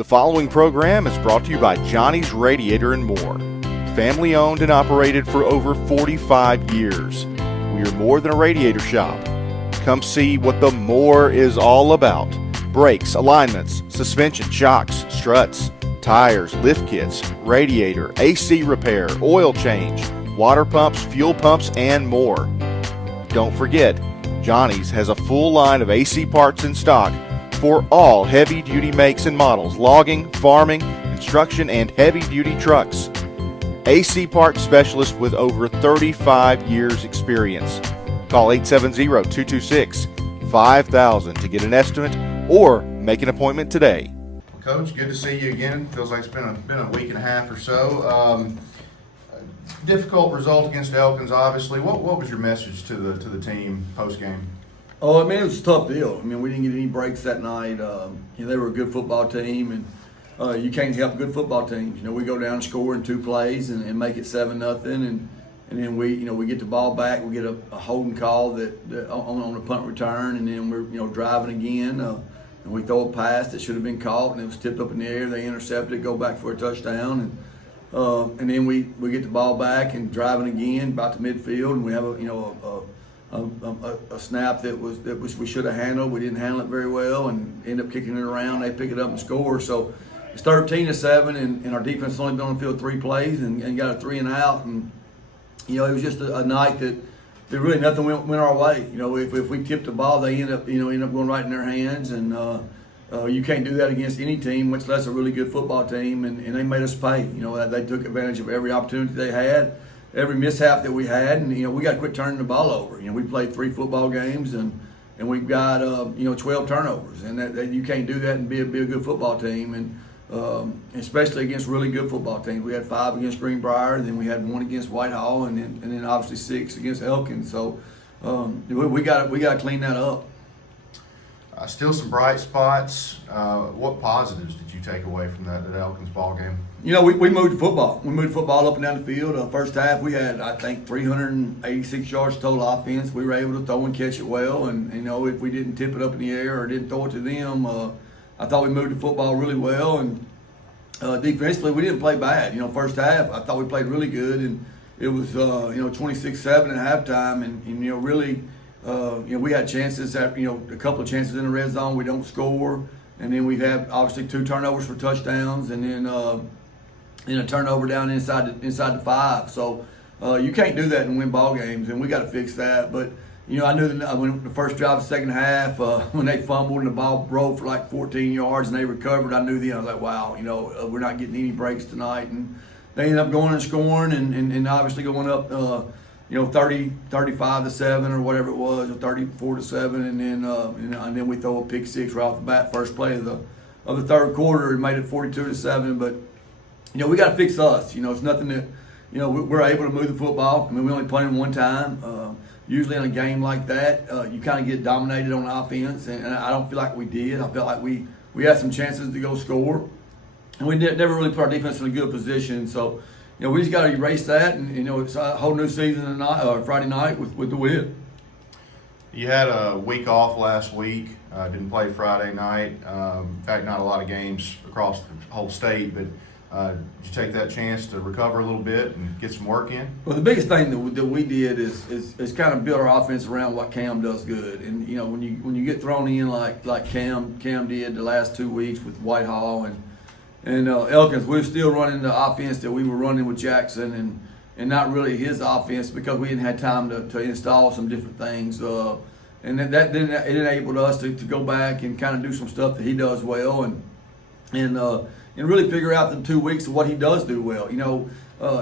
The following program is brought to you by Johnny's Radiator and More. Family owned and operated for over 45 years. We are more than a radiator shop. Come see what the more is all about. Brakes, alignments, suspension, shocks, struts, tires, lift kits, radiator, AC repair, oil change, water pumps, fuel pumps, and more. Don't forget, Johnny's has a full line of AC parts in stock for all heavy-duty makes and models, logging, farming, construction, and heavy-duty trucks. AC parts specialist with over 35 years experience. Call 870-226-5000 to get an estimate or make an appointment today. Coach, good to see you again. Feels like it's been a week and a half or so. Difficult result against Elkins, obviously. What was your message to the team post game? Oh, I mean, it was a tough deal. I mean, we didn't get any breaks that night. They were a good football team, and you can't help good football teams. We go down and score in 2 plays and make it 7-0, and then we get the ball back. We get a holding call that on the punt return, and then we're driving again, and we throw a pass that should have been caught, and it was tipped up in the air. They intercepted it, go back for a touchdown, and then we get the ball back and driving again about to midfield, and we have a snap that we should have handled. We didn't handle it very well and end up kicking it around. They pick it up and score. So it's 13-7, and our defense only been on the field 3 plays and got a 3 and out. And it was just a night that really nothing went our way. If we tipped the ball, they end up going right in their hands. And you can't do that against any team, much less a really good football team. And they made us pay. They took advantage of every opportunity they had. Every mishap that we had, and we got to quit turning the ball over. We played 3 football games, and we've got 12 turnovers, and that you can't do that and be a good football team, and especially against really good football teams. We had 5 against Greenbrier, and then we had 1 against Whitehall, and then obviously 6 against Elkins. So we got to clean that up. Still some bright spots. What positives did you take away from that Elkins ball game? We moved the football. We moved the football up and down the field. First half, we had, I think, 386 yards total offense. We were able to throw and catch it well. And, if we didn't tip it up in the air or didn't throw it to them, I thought we moved the football really well. And defensively, we didn't play bad. First half, I thought we played really good. And it was, 26-7 at halftime. And really, we had chances at, a couple of chances in the red zone. We don't score. And then we have obviously 2 turnovers for touchdowns, and then a turnover down inside the 5. So you can't do that and win ball games, and we got to fix that. But I knew that when the first drive of the second half, when they fumbled and the ball rolled for like 14 yards and they recovered, I knew then. I was like, wow, we're not getting any breaks tonight. And they ended up going and scoring, and obviously going up. 35-7 or whatever it was, or 34-7, and then we throw a pick 6 right off the bat, first play of the third quarter, and made it 42-7. But we got to fix us. It's nothing that we're able to move the football. I mean, we only punted 1 time. Usually in a game like that, you kind of get dominated on offense, and I don't feel like we did. I felt like we had some chances to go score, and we never really put our defense in a good position. So. We just got to erase that, and it's a whole new season tonight, Friday night with DeWitt. You had a week off last week. Didn't play Friday night. In fact, not a lot of games across the whole state. But did you take that chance to recover a little bit and get some work in? Well, the biggest thing that we did is kind of build our offense around what Cam does good. And when you get thrown in like Cam did the last 2 weeks with Whitehall and Elkins, we're still running the offense that we were running with Jackson, and not really his offense, because we hadn't had time to install some different things. And that it enabled us to go back and kind of do some stuff that he does well, and really figure out the 2 weeks of what he does do well.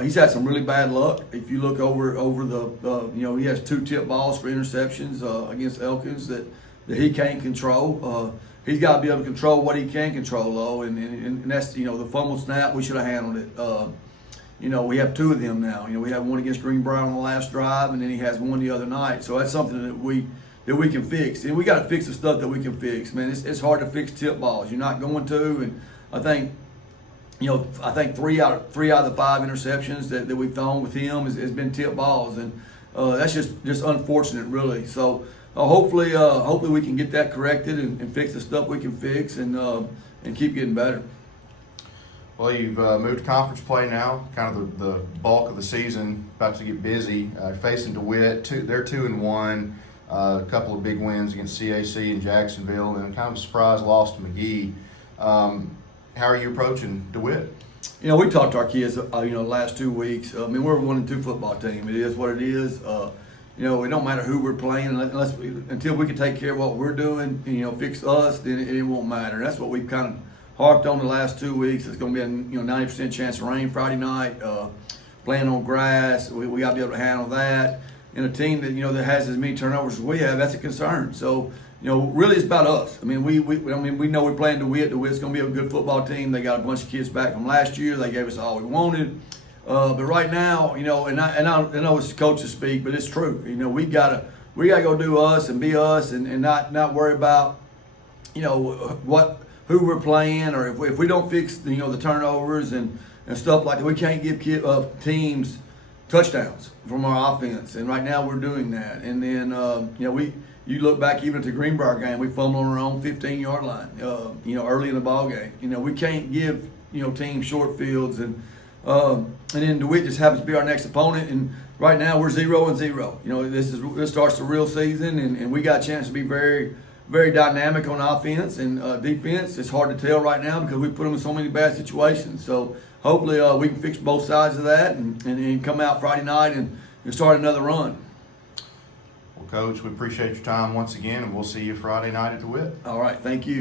He's had some really bad luck. If you look over the he has 2 tip balls for interceptions against Elkins that he can't control. He's got to be able to control what he can control, though, and that's, the fumble snap, we should have handled it. We have 2 of them now. We have 1 against Greenbrier on the last drive, and then he has 1 the other night. So that's something that we can fix. And we got to fix the stuff that we can fix. Man, it's hard to fix tip balls. You're not going to, and I think 3 out of the 5 interceptions that we've thrown with him has been tip balls, and that's just unfortunate, really. So. Hopefully we can get that corrected and fix the stuff we can fix and keep getting better. Well, you've moved to conference play now, kind of the bulk of the season, about to get busy. Facing DeWitt, they're 2-1, a couple of big wins against CAC and Jacksonville, and kind of a surprise loss to McGee. How are you approaching DeWitt? You know, we talked to our kids, the last 2 weeks. I mean, we're a 1-2 football team. It is what it is. It don't matter who we're playing until we can take care of what we're doing, fix us, then it won't matter. And that's what we've kind of harped on the last 2 weeks. It's going to be a 90% chance of rain Friday night. Playing on grass, we got to be able to handle that. And a team that that has as many turnovers as we have, that's a concern. So really it's about us. I mean, we know we're playing DeWitt. DeWitt's going to be a good football team. They got a bunch of kids back from last year. They gave us all we wanted. But right now, and I know it's coaches speak, but it's true. We gotta go do us and be us, and not worry about who we're playing, or if we don't fix the turnovers and stuff like that. We can't give teams touchdowns from our offense, and right now we're doing that. And then you look back even at the Greenbrier game, we fumbled on our own 15-yard line. Early in the ball game. We can't give teams short fields, and then DeWitt just happens to be our next opponent. And right now we're 0-0. This starts the real season, and we got a chance to be very, very dynamic on offense and defense. It's hard to tell right now because we put them in so many bad situations. So hopefully we can fix both sides of that and come out Friday night and start another run. Well, Coach, we appreciate your time once again, and we'll see you Friday night at DeWitt. All right, thank you.